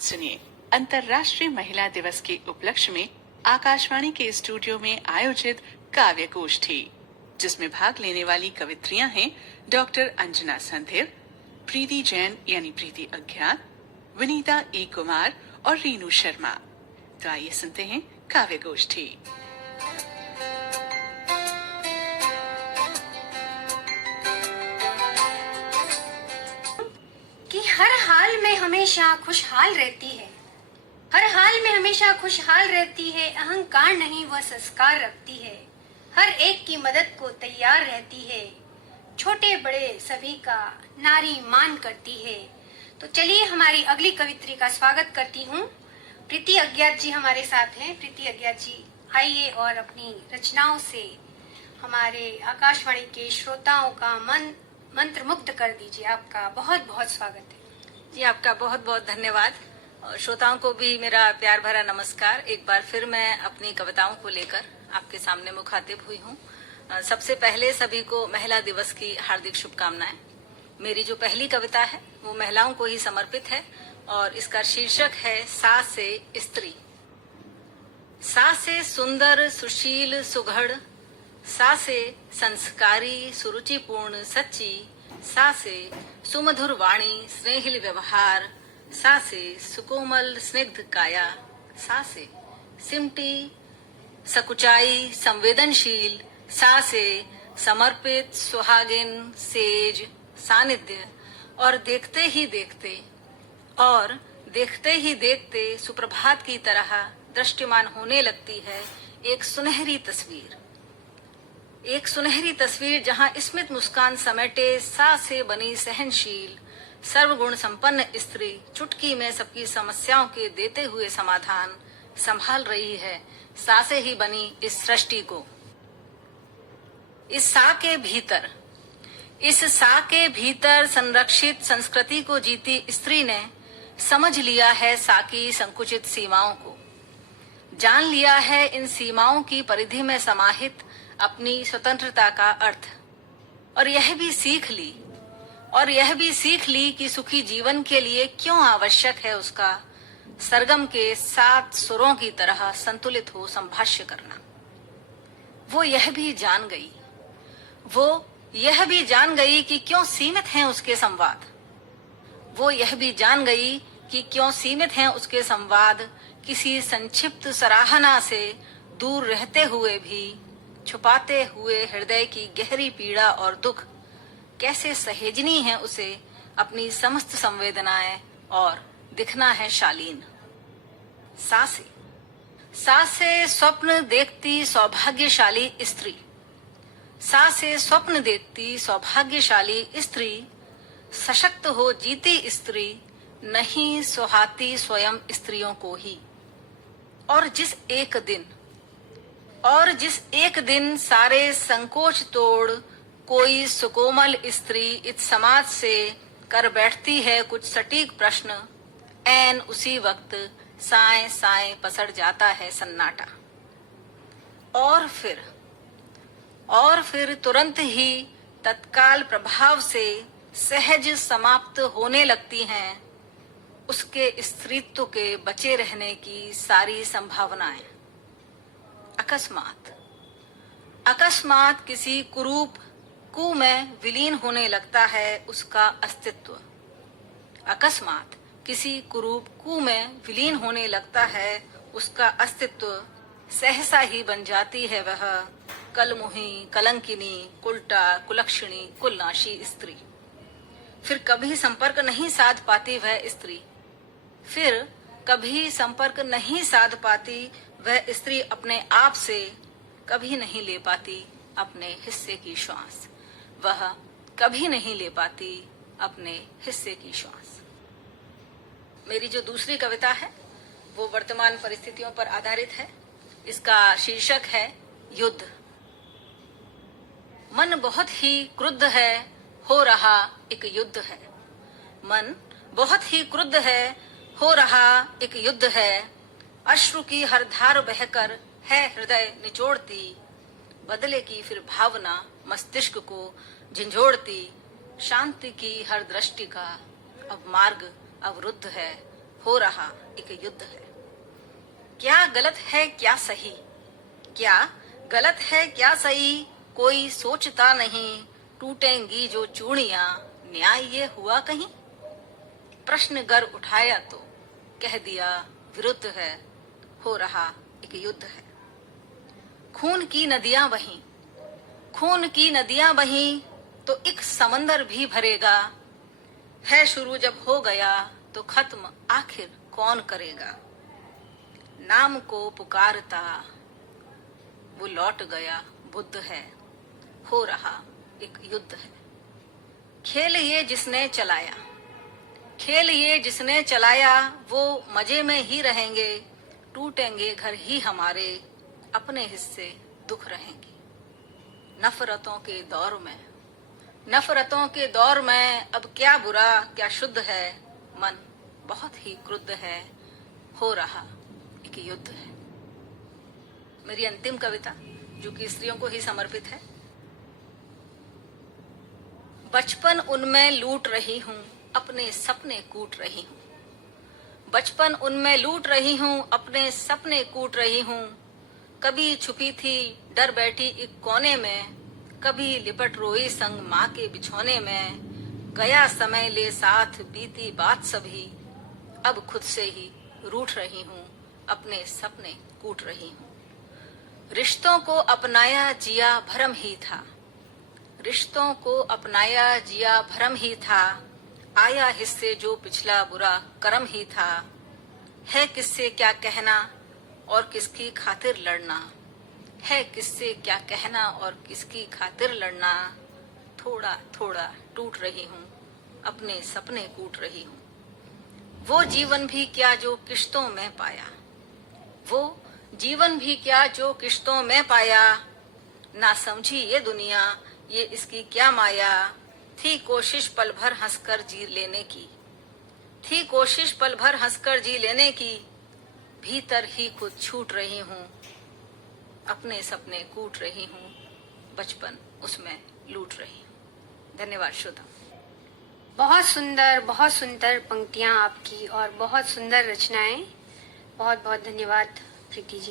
सुनिए अंतर्राष्ट्रीय महिला दिवस के उपलक्ष्य में आकाशवाणी के स्टूडियो में आयोजित काव्य गोष्ठी, जिसमें भाग लेने वाली कवित्रियां हैं डॉक्टर अंजना संधिर, प्रीति जैन यानी प्रीति अज्ञात, विनीता ई कुमार और रीनू शर्मा। तो आइए सुनते हैं काव्य गोष्ठी। कि हर हाल में हमेशा खुशहाल रहती है, हर हाल में हमेशा खुशहाल रहती है, अहंकार नहीं वह संस्कार रखती है, हर एक की मदद को तैयार रहती है, छोटे बड़े सभी का नारी मान करती है। तो चलिए हमारी अगली कवित्री का स्वागत करती हूँ। प्रीति अज्ञात जी हमारे साथ हैं। प्रीति अज्ञात जी आइए और अपनी रचनाओं से हमारे आकाशवाणी के श्रोताओं का मन मंत्र मुग्ध कर दीजिए। आपका बहुत बहुत स्वागत है। जी, आपका बहुत बहुत धन्यवाद और श्रोताओं को भी मेरा प्यार भरा नमस्कार। एक बार फिर मैं अपनी कविताओं को लेकर आपके सामने मुखातिब हुई हूँ। सबसे पहले सभी को महिला दिवस की हार्दिक शुभकामनाएं। मेरी जो पहली कविता है वो महिलाओं को ही समर्पित है और इसका शीर्षक है सा से स्त्री। सा से सुंदर सुशील सुघड़, सा से संस्कारी सुरुचिपूर्ण सच्ची, सा से सुमधुर वाणी स्नेहिल व्यवहार, सा से सुकोमल स्निग्ध काया, सा से सिमटी सकुचाई संवेदनशील, सा से समर्पित सुहागिन सेज सानिध्य, और देखते ही देखते सुप्रभात की तरह दृष्टिमान होने लगती है एक सुनहरी तस्वीर जहां स्मित मुस्कान समेटे सा से बनी सहनशील सर्वगुण संपन्न स्त्री चुटकी में सबकी समस्याओं के देते हुए समाधान संभाल रही है। सा से ही बनी इस सृष्टि को। इस सा के भीतर संरक्षित संस्कृति को जीती स्त्री ने समझ लिया है सा की संकुचित सीमाओं को, जान लिया है इन सीमाओं की परिधि में समाहित अपनी स्वतंत्रता का अर्थ, और यह भी सीख ली कि सुखी जीवन के लिए क्यों आवश्यक है उसका सरगम के 7 सुरों की तरह संतुलित हो संभाष्य करना। वो यह भी जान गई कि क्यों सीमित हैं उसके संवाद। किसी संक्षिप्त सराहना से दूर रहते हुए भी छुपाते हुए हृदय की गहरी पीड़ा और दुख कैसे सहेजनी है उसे अपनी समस्त संवेदनाएं और दिखना है शालीन। सा से स्वप्न देखती सौभाग्यशाली स्त्री, सशक्त हो जीती स्त्री नहीं सुहाती स्वयं स्त्रियों को ही। और जिस एक दिन सारे संकोच तोड़ कोई सुकोमल स्त्री इस समाज से कर बैठती है कुछ सटीक प्रश्न, ऐन उसी वक्त साएं साएं पसर जाता है सन्नाटा। और फिर तुरंत ही तत्काल प्रभाव से सहज समाप्त होने लगती हैं उसके स्त्रीत्व के बचे रहने की सारी संभावनाएं। अकस्मात किसी कुरूप कू में विलीन होने लगता है उसका अस्तित्व। सहसा ही बन जाती है वह कलमुही कलंकिनी कुलटा कुलक्षणी कुलनाशी स्त्री। फिर कभी संपर्क नहीं साध पाती वह स्त्री अपने आप से, कभी नहीं ले पाती अपने हिस्से की श्वास। मेरी जो दूसरी कविता है वो वर्तमान परिस्थितियों पर आधारित है। इसका शीर्षक है युद्ध। मन बहुत ही क्रुद्ध है, हो रहा एक युद्ध है, अश्रु की हर धार बहकर है हृदय निचोड़ती, बदले की फिर भावना मस्तिष्क को झंझोड़ती, शांति की हर दृष्टि का अब मार्ग अवरुद्ध है, हो रहा एक युद्ध है। क्या गलत है क्या सही, क्या गलत है क्या सही, कोई सोचता नहीं, टूटेंगी जो चूड़ियां, न्याय ये हुआ कहीं। प्रश्न गर उठाया तो कह दिया विरुद्ध है, हो रहा एक युद्ध है। खून की नदियां बहीं, खून की नदियां बहीं तो एक समंदर भी भरेगा, है शुरू जब हो गया तो खत्म आखिर कौन करेगा। नाम को पुकारता वो लौट गया बुद्ध है, हो रहा एक युद्ध है। खेल ये जिसने चलाया, खेल ये जिसने चलाया, वो मजे में ही रहेंगे, टूटेंगे घर ही हमारे, अपने हिस्से दुख रहेंगे। नफरतों के दौर में, नफरतों के दौर में अब क्या बुरा क्या शुद्ध है, मन बहुत ही क्रुद्ध है, हो रहा एक युद्ध है। मेरी अंतिम कविता जो कि स्त्रियों को ही समर्पित है। बचपन उनमें लूट रही हूँ, अपने सपने कूट रही हूँ। बचपन उनमें लूट रही हूँ, अपने सपने कूट रही हूँ। कभी छुपी थी डर बैठी एक कोने में, कभी लिपट रोई संग माँ के बिछौने में। गया समय ले साथ बीती बात सभी, अब खुद से ही रूठ रही हूँ, अपने सपने कूट रही हूँ। रिश्तों को अपनाया जिया भरम ही था, रिश्तों को अपनाया जिया भरम ही था। आया हिस्से जो पिछला बुरा कर्म ही था। है किससे क्या कहना और किसकी खातिर लड़ना, है किससे क्या कहना और किसकी खातिर लड़ना। थोड़ा थोड़ा टूट रही हूँ, अपने सपने कूट रही हूँ। वो जीवन भी क्या जो किश्तों में पाया, वो जीवन भी क्या जो किश्तों में पाया। ना समझी ये दुनिया ये इसकी क्या माया। थी कोशिश पल भर हंसकर जी लेने की, थी कोशिश पल भर हंसकर जी लेने की। भीतर ही खुद छूट रही हूँ, अपने सपने कूट रही हूँ, बचपन उसमें लूट रही हूँ। धन्यवाद श्रोता। बहुत सुंदर पंक्तियां आपकी और बहुत सुंदर रचनाएं। बहुत बहुत धन्यवाद प्रीति जी।